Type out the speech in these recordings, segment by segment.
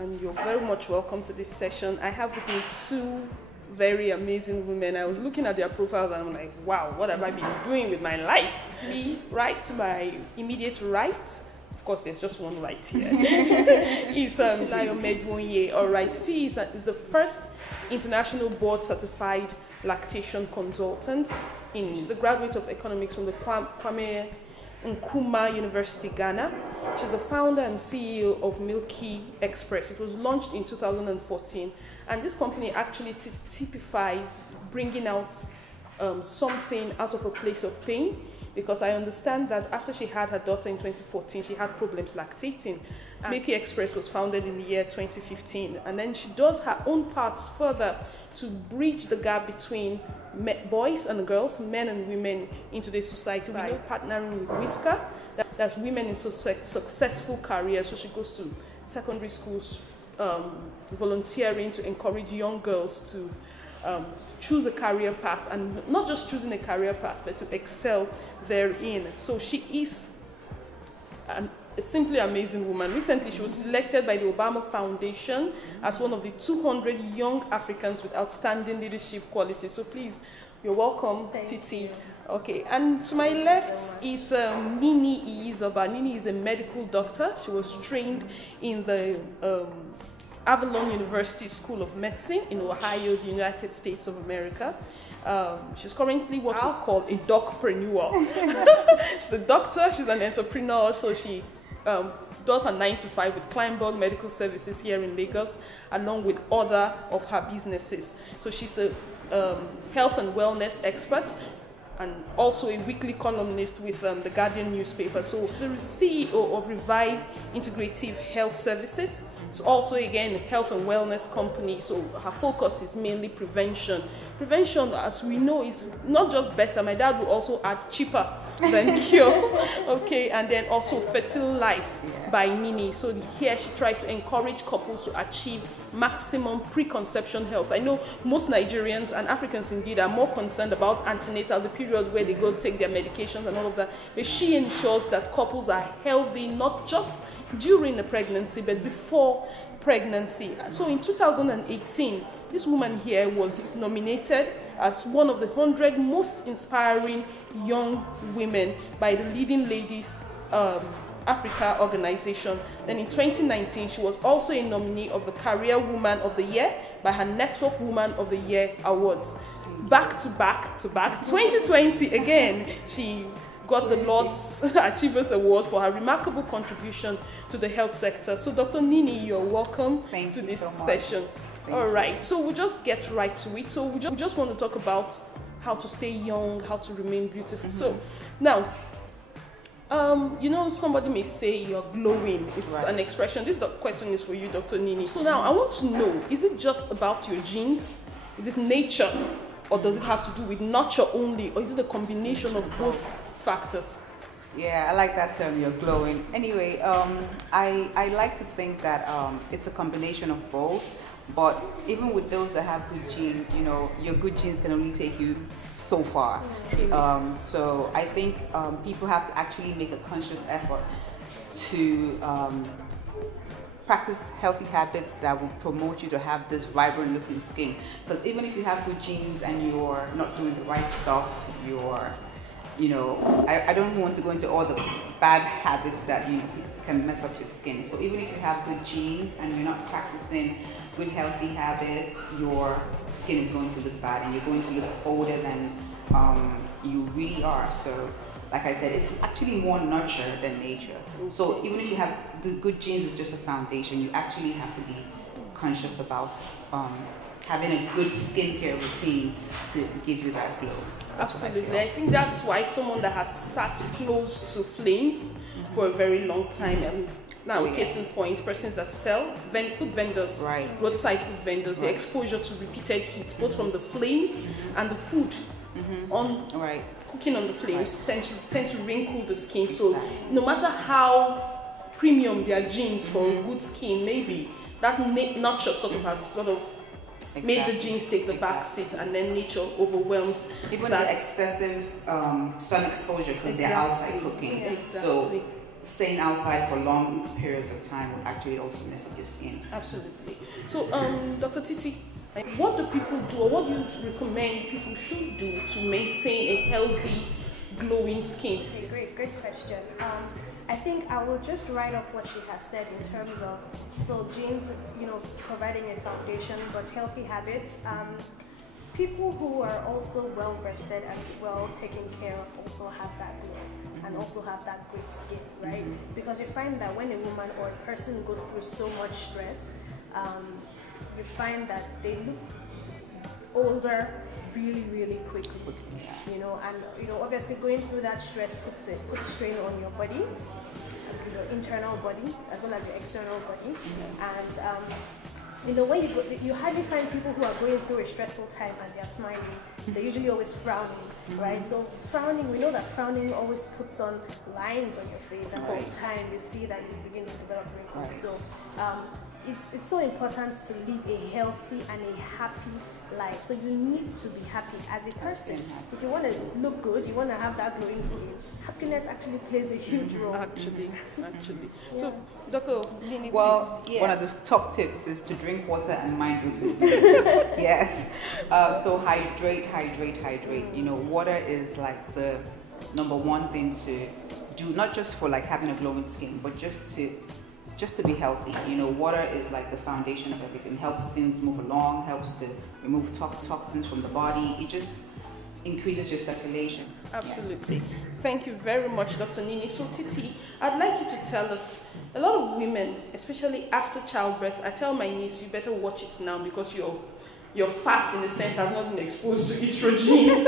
and you're very much welcome to this session. I have with me two very amazing women. I was looking at their profiles and I'm like, wow, what have I been doing with my life? Me, right to my immediate right, of course there's just one right here, is Titi. All right, Titi is the first international board certified lactation consultant. She's a graduate of economics from the Kwame Nkrumah University, Ghana. She's the founder and CEO of Milky Express. It was launched in 2014, and this company actually typifies bringing out something out of a place of pain, because I understand that after she had her daughter in 2014, she had problems lactating. Milky Express was founded in the year 2015, and then she does her own parts further to bridge the gap between boys and girls, men and women in today's society. We know partnering with Whisker, that's women in successful careers. So she goes to secondary schools, volunteering to encourage young girls to choose a career path, and not just choosing a career path, but to excel therein. So she is a simply amazing woman. Recently, she was selected by the Obama Foundation as one of the 200 young Africans with outstanding leadership qualities. So please, you're welcome, Titi. Okay, and to my left is Nini Izoba. Nini is a medical doctor. She was trained in the Avalon University School of Medicine in Ohio, the United States of America. She's currently what we call a docpreneur. She's a doctor, she's an entrepreneur, so she does her 9-to-5 with Kleinberg Medical Services here in Lagos, along with other of her businesses. So she's a health and wellness expert, and also a weekly columnist with the Guardian newspaper. So she's the CEO of Revive Integrative Health Services. It's also, again, a health and wellness company. So her focus is mainly prevention. Prevention, as we know, is not just better. My dad will also add cheaper than cure. Okay, and then also Fertile Life by Nini. So here she tries to encourage couples to achieve maximum preconception health. I know most Nigerians and Africans indeed are more concerned about antenatal, the period where they go take their medications and all of that. But she ensures that couples are healthy, not just during the pregnancy, but before pregnancy. So in 2018, this woman here was nominated as one of the 100 most inspiring young women by the Leading Ladies Africa organization. Then in 2019, she was also a nominee of the Career Woman of the Year by her Network Woman of the Year Awards. Back to back to back. 2020, again, she got the Lord's Achievers Award for her remarkable contribution to the health sector. So Dr. Nini, you're welcome to this session. All right, so we'll just get right to it. So we just want to talk about how to stay young, how to remain beautiful. So now, you know, somebody may say you're glowing. It's an expression. This question is for you, Dr. Nini. So now I want to know, is it just about your genes? Is it nature? Or does it have to do with nurture only? Or is it a combination of both factors? Yeah, I like that term, you're glowing. Anyway, I like to think that it's a combination of both. But even with those that have good genes, you know, your good genes can only take you so far. So I think people have to actually make a conscious effort to practice healthy habits that will promote you to have this vibrant looking skin. Because even if you have good genes and you're not doing the right stuff, you know, I don't want to go into all the bad habits that can mess up your skin. So even if you have good genes and you're not practicing good healthy habits, your skin is going to look bad and you're going to look older than you really are. So like I said, it's actually more nurture than nature. So even if you have the good genes, is just a foundation. You actually have to be conscious about having a good skincare routine to give you that glow. Absolutely. I think that's why someone that has sat close to flames for a very long time, and now case in point, persons that sell food vendors, roadside food vendors, the exposure to repeated heat, both from the flames and the food cooking on the flames tends to wrinkle the skin. So no matter how premium their genes for good skin may be, that nurture has made the genes take the back seat, and then nature overwhelms. Even the excessive sun exposure, because they're outside cooking. So staying outside for long periods of time would actually also mess up your skin. Absolutely. So, Dr. Titi, what do people do, or what do you recommend people should do to maintain a healthy, glowing skin? Okay, great question. I think I will just write off what she has said in terms of, so genes, providing a foundation, but healthy habits. People who are also well rested and well taken care of also have that glow and also have that great skin, right? Because you find that when a woman or a person goes through so much stress, you find that they look older really, really quickly. And obviously going through that stress puts strain on your body, your internal body as well as your external body. And when you hardly find people who are going through a stressful time and they're smiling. They're usually always frowning, right? So frowning, we know that frowning always puts on lines on your face, and over time you see that you begin to develop wrinkles. So it's so important to live a healthy and a happy life. So you need to be happy as a person. If you want to look good, you want to have that glowing skin, happiness actually plays a huge role. Actually. So, Dr. Nini, please. One of the top tips is to drink water and mind your business. Yes. So hydrate. Water is like the number one thing to do, not just for like having a glowing skin, but just to be healthy. Water is like the foundation of everything. Helps things move along, helps to remove toxins from the body. It just increases your circulation. Absolutely. Yeah. Thank you very much, Dr. Nini. So, Titi, I'd like you to tell us, a lot of women, especially after childbirth, I tell my niece, you better watch it now because your fat, in a sense, has not been exposed to estrogen.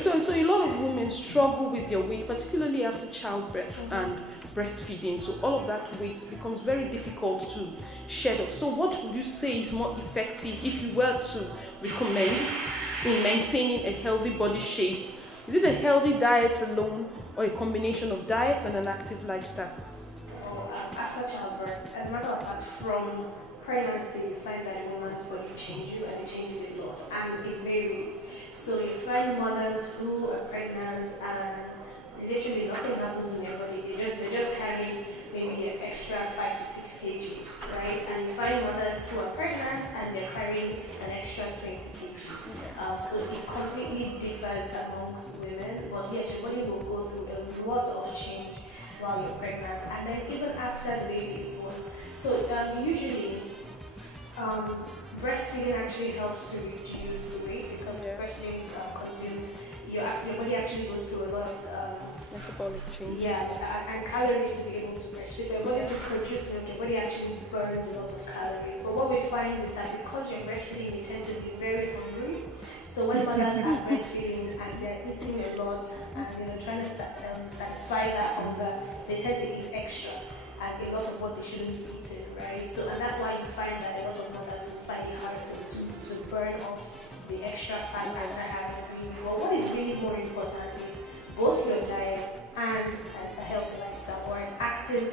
so a lot of women struggle with their weight, particularly after childbirth and breastfeeding. So all of that weight becomes very difficult to shed off. So what would you say is more effective if you were to recommend in maintaining a healthy body shape? Is it a healthy diet alone or a combination of diet and an active lifestyle? After childbirth, as a matter of fact, from pregnancy, you find that a woman's body changes, and it changes a lot, and it varies. So you find mothers who are pregnant and literally nothing happens in their body. They just carry maybe an extra 5 to 6 kg, right? And you find mothers who are pregnant and they're carrying an extra 20 kg. So it completely differs amongst women, but yes, your body will go through a lot of change while you're pregnant, and then even after the baby is born. So usually, breastfeeding actually helps to reduce weight because breastfeeding consumes your body actually goes through a lot of metabolic changes. Yeah, and calories to be able to breastfeed. Your body to produce milk, your body actually burns a lot of calories. But what we find is that because you're breastfeeding, you tend to be very hungry. So when mothers are breastfeeding and they're eating a lot and trying to satisfy that hunger, they tend to eat extra and a lot of what they shouldn't be eating, right? So and that's why you find that a lot of mothers find it hard to burn off the extra fat after having a baby. But what is really more important is both your diet and a healthy lifestyle or an active,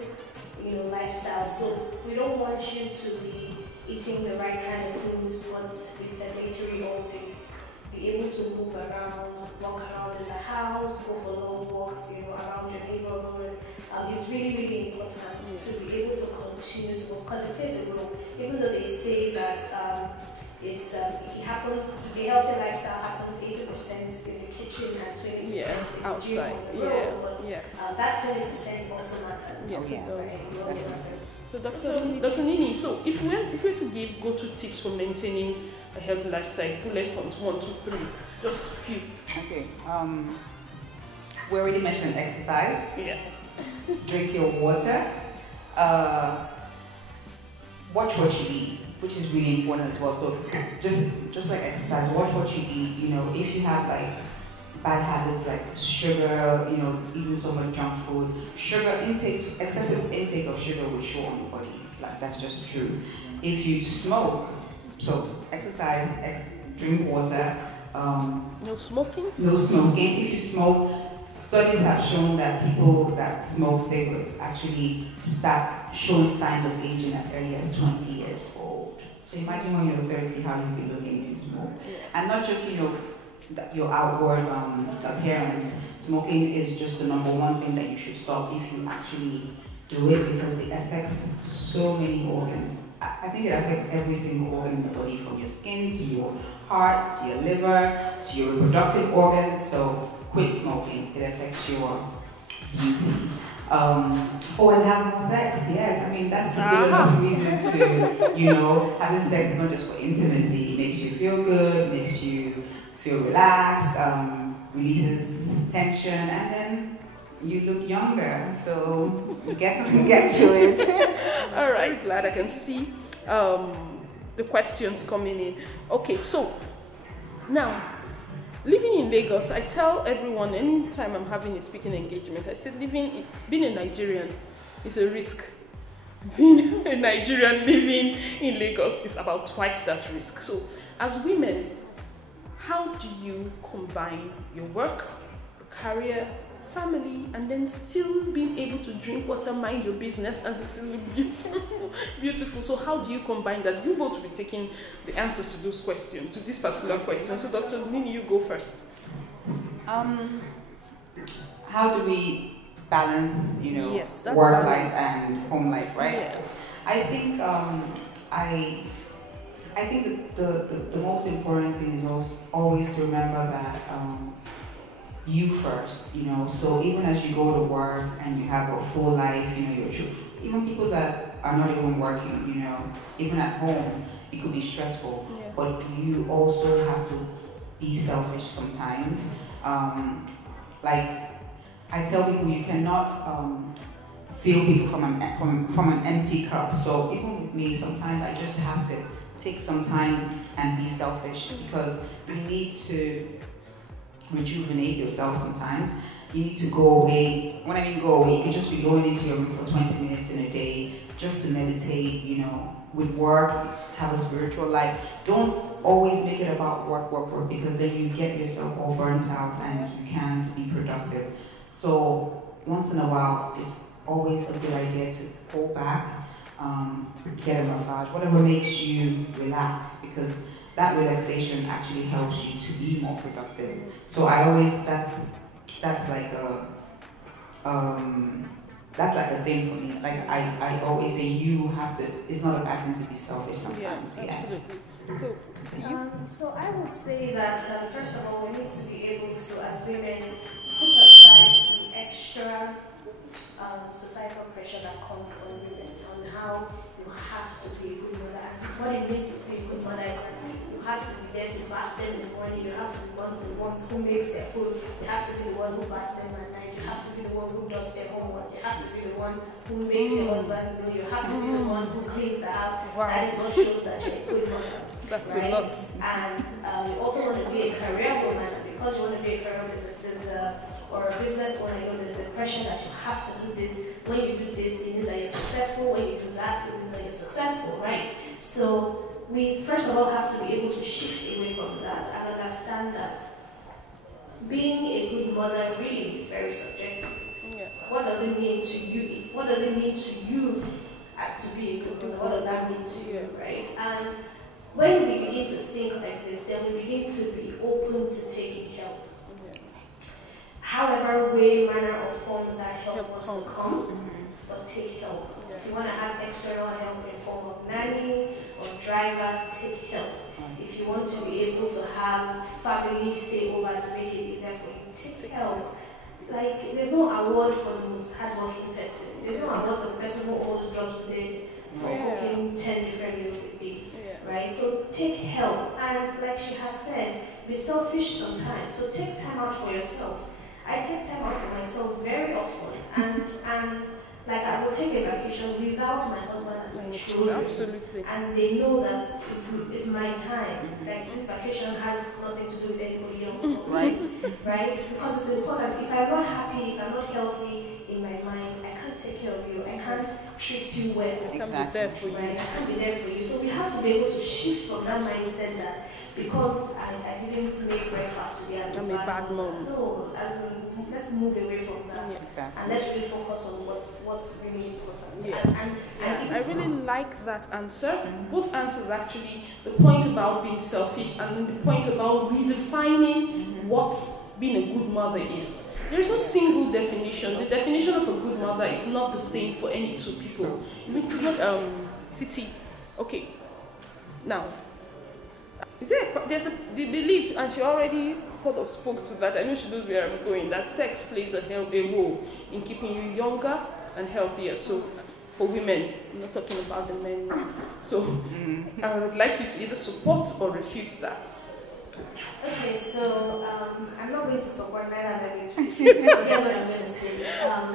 lifestyle. So we don't want you to be eating the right kind of foods, but be sedentary all day. Be able to move around, walk around in the house, go for long walks, around your neighborhood. It's really, really important to be able to continue to move because it plays a role. Even though they say that it happens, the healthy lifestyle happens 80% in the kitchen and 20% in the outside. gym on the road, but that 20% also matters. Yes, it does. Right? So Dr. Nini, so if we were to give go-to tips for maintaining a healthy lifestyle, bullet points 1, 2, 3, just a few. Okay. We already mentioned exercise. Yeah. Drink your water. Watch what you eat, which is really important as well. So just like exercise, watch what you eat. If you have like bad habits like sugar, eating so much junk food, excessive intake of sugar will show on your body. Like that's just true. If you smoke, so exercise, drink water. No smoking? No smoking. If you smoke, studies have shown that people that smoke cigarettes actually start showing signs of aging as early as 20 years old. So imagine when you're 30, how you'll be looking if you smoke. And not just, your outward appearance, smoking is just the number one thing that you should stop if you actually do it, because it affects so many organs. I think it affects every single organ in the body, from your skin to your heart to your liver to your reproductive organs. So quit smoking. It affects your beauty. And have more sex. Yes, I mean that's a good enough reason to, having sex is not just for intimacy. It makes you feel good, makes you feel relaxed, releases tension, and then you look younger. So get to it. All right, glad I can see the questions coming in. Okay, so now, living in Lagos, I tell everyone anytime I'm having a speaking engagement, I said being a Nigerian is a risk. Being a Nigerian living in Lagos is about twice that risk. So as women, how do you combine your work, your career, family, and then still being able to drink water, mind your business, and still look beautiful? So how do you combine that? You both will be taking the answers to those questions, to this particular question. So Dr. Nini, you go first. How do we balance, yes, work balance. Life and home life, right? Yes. I think I think the most important thing is always to remember that you first, so even as you go to work and you have a full life, even people that are not even working, even at home, it could be stressful, but you also have to be selfish sometimes. Like I tell people, you cannot fill people from an empty cup. So even with me, sometimes I just have to take some time and be selfish, because you need to rejuvenate yourself sometimes. You need to go away. When I mean go away, you can just be going into your room for 20 minutes in a day just to meditate, with work, have a spiritual life. Don't always make it about work, because then you get yourself all burnt out and you can't be productive. So once in a while, it's always a good idea to pull back, get a massage, whatever makes you relax, because that relaxation actually helps you to be more productive. So I always, that's like a thing for me. Like I always say, you have to, it's not a bad thing to be selfish sometimes. Yeah, absolutely. So I would say that first of all, we need to be able to, as women, put aside the extra societal pressure that comes on women, on how you have to be a good mother. What it means to be a good mother is that you have to be there to bath them in the morning, you have to be the one who makes their food, you have to be the one who bats them at night, you have to be the one who does their homework, you have to be the one who makes your husband's meal, you have to be the one who cleans the house. Wow. That is what shows that you're a good mother. That's right? a lot. And you also want to be a career woman, because you want to be a career woman, or a business owner, there's the pressure that you have to do this. When you do this, it means that you're successful. When you do that, it means that you're successful, right? So we first of all have to be able to shift away from that and understand that being a good mother really is very subjective. Yeah. What does it mean to you? What does it mean to you to be a good mother? What does that mean to you, right? And when we begin to think like this, then we begin to be open to taking help. However way, manner, or form that help wants to come, but take help. Yeah. If you want to have external help in form of nanny or driver, take help. If you want to be able to have family stay over to make it easier for you, take help. Like, there's no award for the most hardworking person. There's no award for the person who always drops dead for cooking 10 different meals a day. Right? So take help. And like she has said, be selfish sometimes. So take time out for yourself. I take time out for myself very often, and like I will take a vacation without my husband and my children. Absolutely. And they know that it's my time. Like, this vacation has nothing to do with anybody else, right? Right? Because it's important. If I'm not happy, if I'm not healthy in my mind, I can't take care of you. I can't treat you well. I can't be there for you. Right? I can't be there for you. So we have to be able to shift from that mindset that because I didn't make breakfast today, I'm a bad mom. No, as in, let's move away from that, Exactly. and let's really focus on what's really important. Yes. And I really like that answer. Both answers actually, the point about being selfish and then the point about redefining what being a good mother is. There is no single definition. The definition of a good mother is not the same for any two people. It's not Titi. Okay. Now, there's the belief, and she already sort of spoke to that. I know she knows where I'm going. That sex plays a role in keeping you younger and healthier. So, for women, I'm not talking about the men now. So, I would like you to either support or refute that. Okay, so I'm not going to support neither of them. Here's what I'm going to say.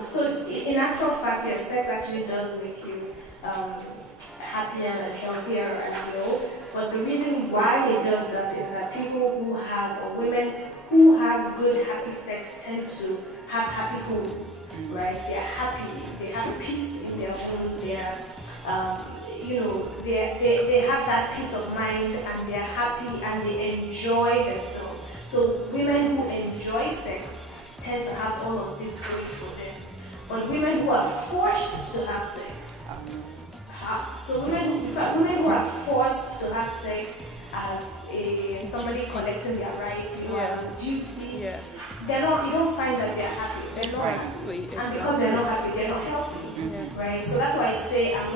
So in actual fact, yes, sex actually does make you happier and healthier and but the reason why it does that is that people who have, or women who have good, happy sex tend to have happy homes, right? They're happy, they have peace in their homes, they're they have that peace of mind and they're happy and they enjoy themselves. So women who enjoy sex tend to have all of this going for them. But women who are forced to have sex, women who are forced to have sex as somebody collecting their rights, as a duty, you don't find that they're happy. Exactly. And because they're not happy, they're not healthy, right? So that's why I say I'm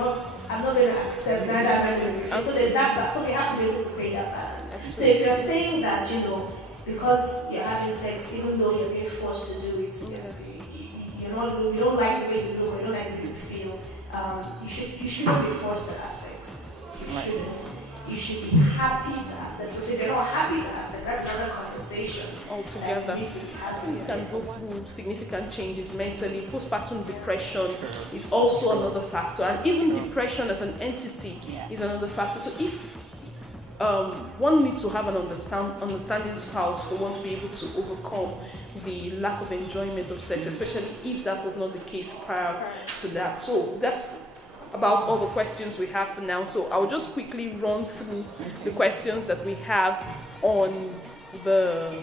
not going to accept neither. So there's that, so we have to be able to create that balance. Absolutely. So if you're saying that, because you're having sex, even though you're being forced to do it, you don't like the way you look, or you don't like the way you feel, you shouldn't be forced to have sex. You shouldn't. You should be happy to have sex. So if you're not happy to have sex, that's another conversation. Altogether. Things can go through significant changes mentally. Postpartum depression is also another factor. And even depression as an entity is another factor. So if one needs to have an understanding spouse for one to be able to overcome the lack of enjoyment of sex, especially if that was not the case prior to that. So that's about all the questions we have for now. So I'll just quickly run through the questions that we have on the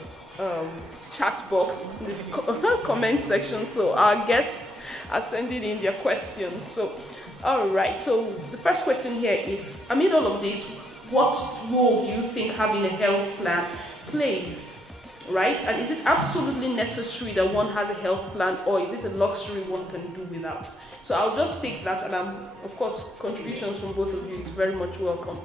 chat box, in the comment section. So our guests are sending in their questions. So, all right. So the first question here is, amid all of this, what role do you think having a health plan plays? Right? And is it absolutely necessary that one has a health plan, or is it a luxury one can do without? So I'll just take that, and of course, contributions from both of you is very much welcome.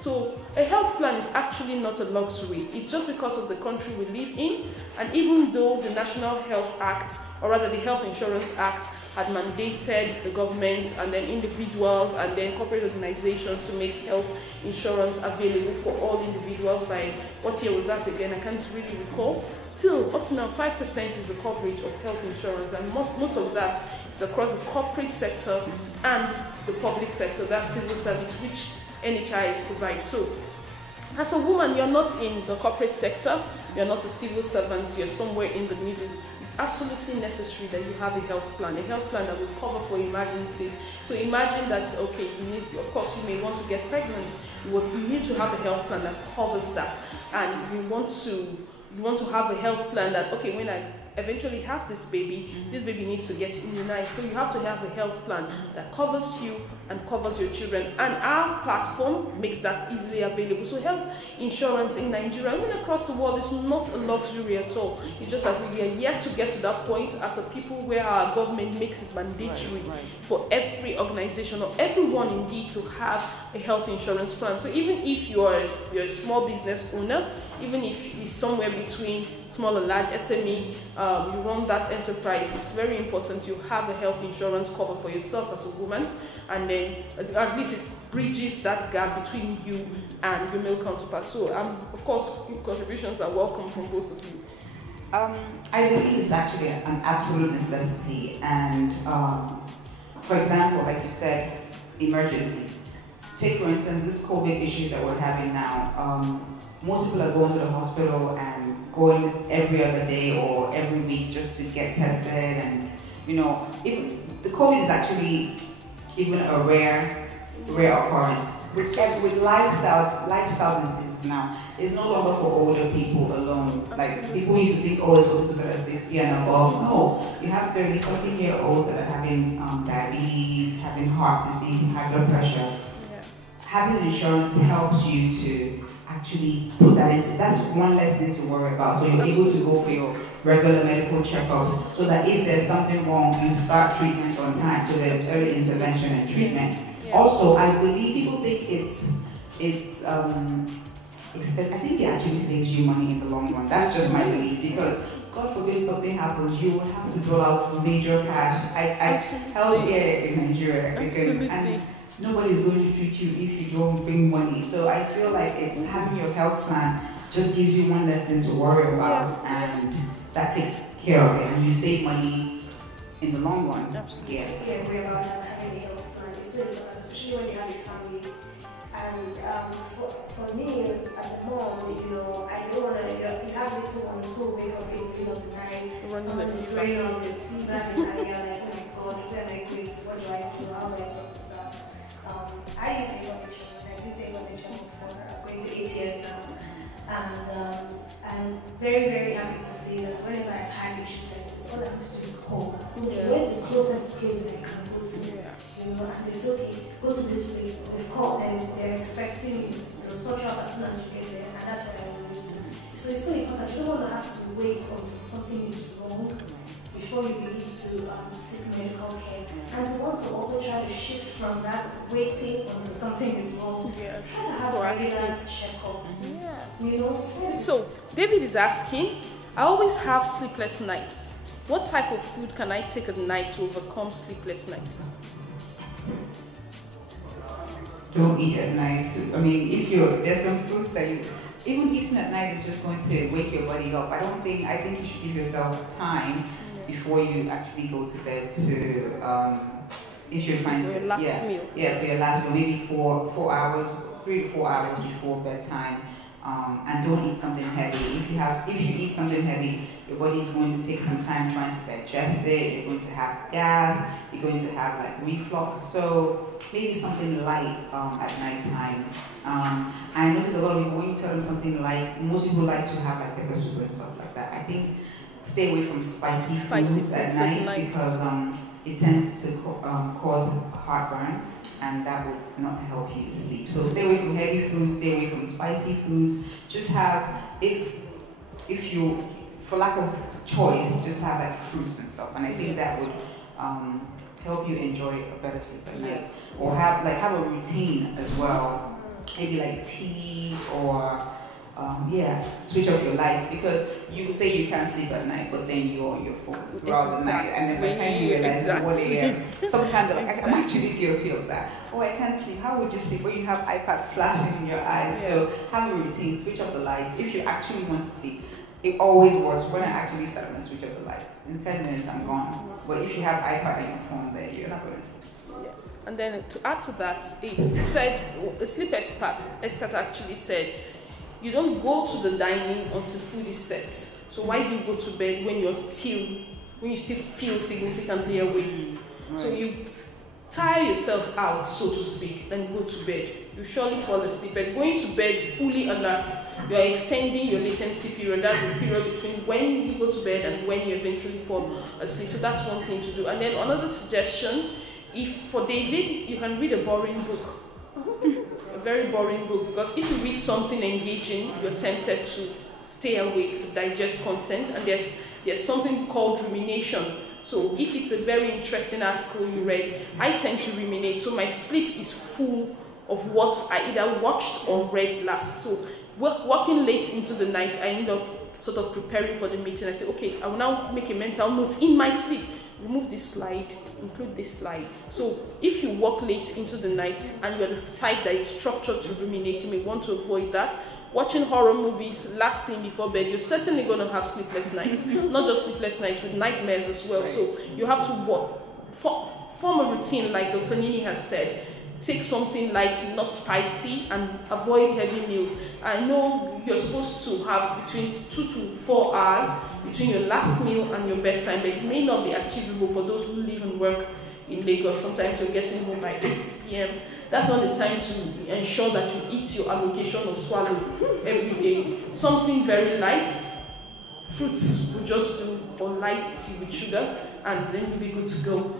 So a health plan is actually not a luxury. It's just because of the country we live in, and even though the National Health Act, or rather the Health Insurance Act, had mandated the government and then individuals and then corporate organizations to make health insurance available for all individuals by, what year was that again? I can't really recall. Still, up to now, 5% is the coverage of health insurance, and most of that is across the corporate sector and the public sector, that's civil service, which NHIS provides. So, as a woman, you're not in the corporate sector, you're not a civil servant, you're somewhere in the middle. It's absolutely necessary that you have a health plan that will cover for emergencies. So imagine that, okay, of course, you may want to get pregnant. You need to have a health plan that covers that, and you want to have a health plan that, okay, when I eventually have this baby needs to get immunized. So you have to have a health plan that covers you and covers your children. And our platform makes that easily available. So health insurance in Nigeria, even across the world, is not a luxury at all. It's just that we are yet to get to that point as a people where our government makes it mandatory for every organization, or everyone indeed, to have a health insurance plan. So even if you're a small business owner, even if it's somewhere between small and large SME, you run that enterprise, it's very important you have a health insurance cover for yourself as a woman, and then at least it bridges that gap between you and your male counterpart. So of course, contributions are welcome from both of you. I believe it's actually an absolute necessity, and for example, like you said, emergencies. Take for instance this COVID issue that we're having now. Most people are going to the hospital and going every other day or every week just to get tested, and even the COVID is actually even a rare occurrence. With lifestyle diseases is now. It's no longer for older people alone. Like, Absolutely. people used to think, oh, it's for people that are 60 and above. No, you have 30-something-year-olds that are having diabetes, having heart disease, high blood pressure. Yeah. Having insurance helps you to actually put that into, that's one less thing to worry about. So you're able to go for your regular medical checkups, so that if there's something wrong, you start treatment on time. So there's early intervention and treatment. Yeah. Also, I believe people think I think it actually saves you money in the long run. That's just my belief, because God forbid something happens, you would have to dole out major cash. I held here in Nigeria, and nobody's going to treat you if you don't bring money. So I feel like it's having your health plan just gives you one less thing to worry about, and that takes care of it, and you save money in the long run. Absolutely. Yeah, we're about having a health plan. It's so important, especially when you have a family. And for me, as a mom, I don't want to, you have little ones who wake up in the middle of the night, someone is praying on this fever, and you're like, oh my God, where am I going to, what do I do, how do I sort this out? I use a children. I've used a children for going to 8 years now. And I'm very, very happy to see that whenever I have issues like this, all I have to do is call. Okay, where's the closest place that I can go to? And they say, okay, go to this place. They've called and they're expecting you. They'll sort you out as soon as you get there, and that's what I always do. So it's so important. You don't want to have to wait until something is wrong before you begin to seek medical care. And we want to also try to shift from that waiting until something is wrong. Yes. Try to have a regular checkup. Yeah. So David is asking, I always have sleepless nights. What type of food can I take at night to overcome sleepless nights? Don't eat at night. I mean, there's some foods that even eating at night is just going to wake your body up. I think you should give yourself time before you actually go to bed to, if you're trying to, for your last meal. Yeah, for your last meal, maybe 4 hours, 3 to 4 hours before bedtime. And don't eat something heavy. If you eat something heavy, your body is going to take some time trying to digest it. You're going to have gas. You're going to have like reflux. So maybe something light at nighttime. I notice a lot of people, when you tell them something light, most people like to have like pepper soup and stuff like that. I think stay away from spicy foods at night because it tends to cause heartburn, and that would not help you sleep. So stay away from heavy foods, stay away from spicy foods. Just have, if you, for lack of choice, just have like fruits and stuff. And I think that would help you enjoy a better sleep at night. Or have a routine as well. Maybe like tea or switch off your lights, because you say you can't sleep at night, but then you're on your phone throughout the night, and then by the time you realize it's 1 a.m. Sometimes I'm actually guilty of that. Oh, I can't sleep. How would you sleep when you have iPad flashing in your eyes? So have a routine, switch off the lights. If you actually want to sleep, it always works. When I actually start and switch off the lights, in 10 minutes I'm gone. But if you have iPad and your phone there, you're not going to sleep. Yeah. And then to add to that, it said, the sleep expert actually said, you don't go to the dining until food is set. So why do you go to bed when you still feel significantly awake? Right. So you tire yourself out, so to speak, then go to bed. You surely fall asleep. But going to bed fully alert, you are extending your latency period. That's the period between when you go to bed and when you eventually fall asleep. So that's one thing to do. And then another suggestion, if for David, you can read a boring book. A very boring book, because if you read something engaging, you're tempted to stay awake, to digest content, and there's something called rumination. So if it's a very interesting article you read, I tend to ruminate, so my sleep is full of what I either watched or read last. So working late into the night, I end up sort of preparing for the meeting. I say, okay, I will now make a mental note in my sleep. Remove this slide, include this slide. So if you work late into the night and you're the type that is structured to ruminate, you may want to avoid that. Watching horror movies last thing before bed, you're certainly going to have sleepless nights. Not just sleepless nights, with nightmares as well. Right. So you have to form a routine, like Dr. Nini has said. Take something light, not spicy, and avoid heavy meals. I know you're supposed to have between 2 to 4 hours between your last meal and your bedtime, but it may not be achievable for those who live and work in Lagos. Sometimes you're getting home by 8 p.m. That's not the time to ensure that you eat your allocation of swallow every day. Something very light, fruits will just do, or light tea with sugar, and then you'll be good to go.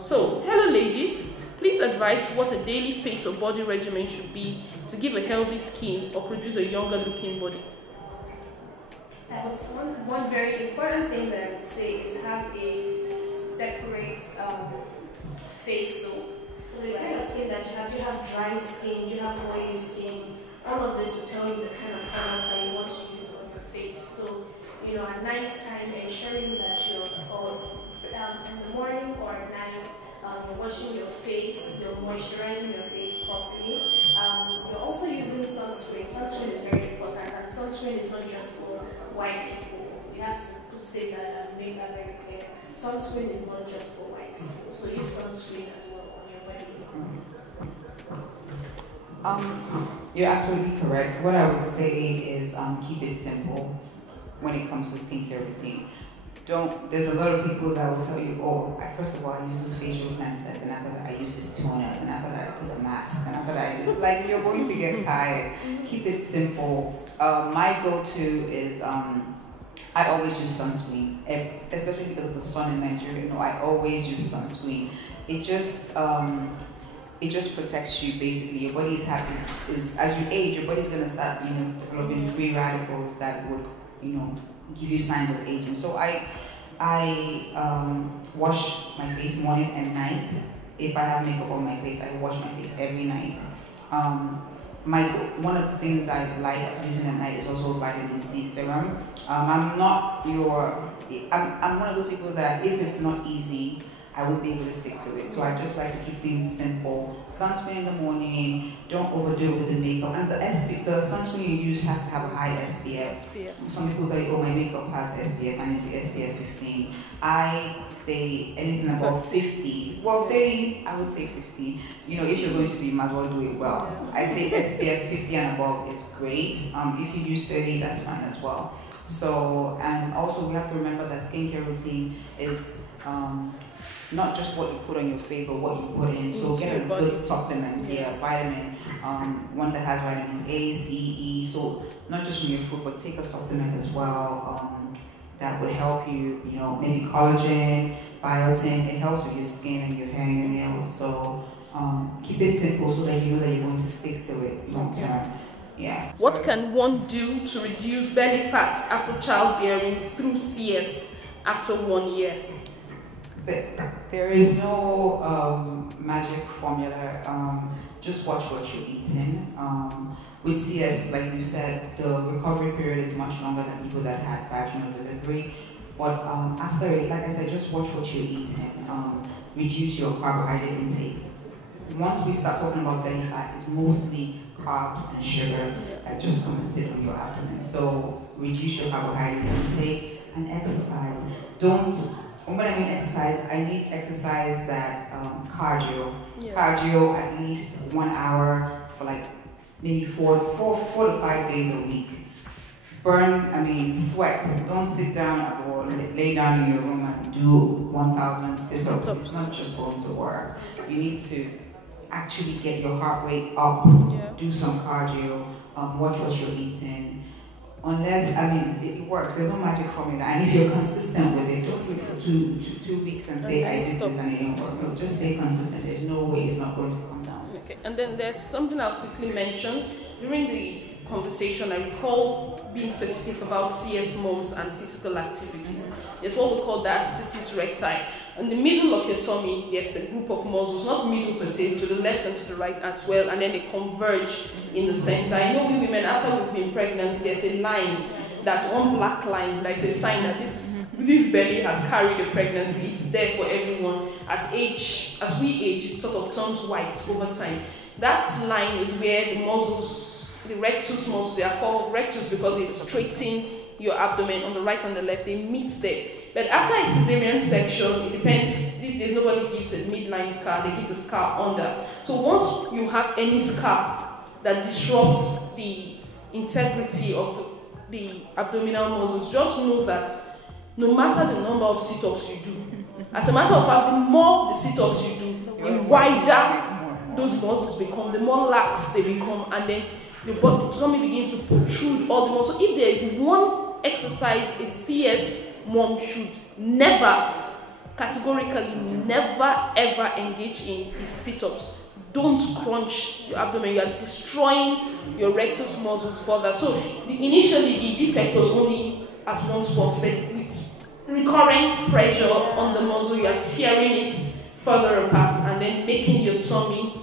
So, hello ladies, please advise what a daily face or body regimen should be to give a healthy skin or produce a younger looking body. One very important thing that I would say is have a separate face soap. So the kind of skin that you have dry skin, you have oily skin, all of this will tell you the kind of products that you want to use on your face. So, you know, at night time, ensuring that you're, in the morning or at night, you're washing your face, you're moisturizing your face properly. You're also using sunscreen. Sunscreen is very important, and sunscreen is not just for white people. We have to say that and make that very clear. Sunscreen is not just for white people, so use sunscreen as well on your body. You're absolutely correct. What I would say is keep it simple when it comes to skincare routine. There's a lot of people that will tell you, oh, first of all, I use this facial cleanser, then after that I use this toner, then after that I put a mask, then after that I do, like, you're going to get tired. Keep it simple. My go-to is, I always use sunscreen, especially because of the sun in Nigeria. I always use sunscreen. It just protects you, basically. Your body is happy. As you age, your body's gonna start, developing free radicals that would, give you signs of aging. So I wash my face morning and night. If I have makeup on my face, I wash my face every night. One of the things I like using at night is also vitamin C serum. I'm one of those people that if it's not easy, I won't be able to stick to it. So I just like to keep things simple. Sunscreen in the morning, don't overdo it with the makeup. And the sunscreen you use has to have a high SPF. Some people say, oh, my makeup has SPF, I need to SPF 15. I say anything above 50. Well, 30, I would say 50. If you're going to do it, you might as well do it well. I say SPF 50 and above is great. If you use 30, that's fine as well. So, and also we have to remember that skincare routine is not just what you put on your face, but what you put in. So get a good supplement, vitamin, one that has vitamins A, C, E. So not just from your food, but take a supplement as well that would help you. Maybe collagen, biotin. It helps with your skin and your hair and your nails. So keep it simple so that you know that you're going to stick to it long term. Yeah. What can one do to reduce belly fat after childbearing through CS after 1 year? There is no magic formula. Just watch what you're eating. With CS, like you said, the recovery period is much longer than people that had vaginal delivery. But after it, like I said, just watch what you're eating. Reduce your carbohydrate intake. Once we start talking about belly fat, it's mostly carbs and sugar that just come and sit on your abdomen. So reduce your carbohydrate intake and exercise. When I mean exercise, I need exercise that cardio. Cardio at least 1 hour for like maybe 4 to 5 days a week. Sweat. Don't sit down or lay down in your room and do 1,000 sit-ups. It's not just going to work. You need to actually get your heart rate up, do some cardio, watch what you're eating. Unless, it works. There's no magic formula. And if you're consistent with it, don't do it for 2 weeks and say, I did this and it didn't work. No, just stay consistent. There's no way it's not going to come down. Okay, and then there's something I'll quickly mention. During the conversation, I recall being specific about CS moms and physical activity. There's what we call diastasis recti. In the middle of your tummy, there's a group of muscles, not middle per se, to the left and to the right as well, and then they converge in the center. I know we women, after we've been pregnant, there's a line, that one black line, that's a sign that this belly has carried the pregnancy. It's there for everyone. As we age, it sort of turns white over time. That line is where the muscles, the rectus muscles, they are called rectus because they straighten your abdomen on the right and the left, they meet there. But after a cesarean section, it depends. These days, nobody gives a midline scar, they give the scar under. So once you have any scar that disrupts the integrity of the abdominal muscles, just know that no matter the number of sit-ups you do, As a matter of fact, the more the sit-ups you do, the wider those muscles become, the more lax they become, and then the tummy begins to protrude all the more. So if there is one exercise a CS mom should never, categorically never ever engage in, is sit-ups. Don't crunch your abdomen. You are destroying your rectus muscles further. So initially the defect was only at one spot, but with recurrent pressure on the muscle, you are tearing it further apart and then making your tummy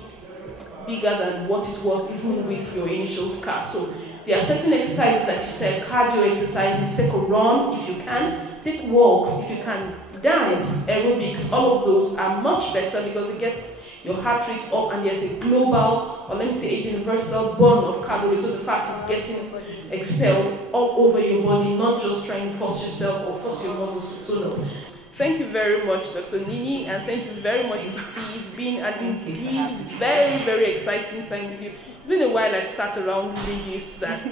bigger than what it was even with your initial scar. So there are certain exercises that you said, cardio exercises, take a run if you can, take walks if you can, dance, aerobics, all of those are much better because it gets your heart rate up and there's a global, or let me say a universal burn of calories, so the fat is getting expelled all over your body, not just trying to force yourself or force your muscles to tone up. Thank you very much, Dr. Nini, and thank you very much, Titi. It's been an indeed very, very exciting time with you. It's been a while I sat around ladies that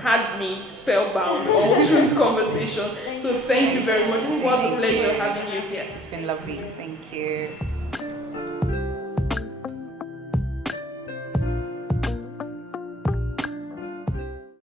had me spellbound all through the conversation. So thank you very much. It was a pleasure having you here. It's been lovely. Thank you.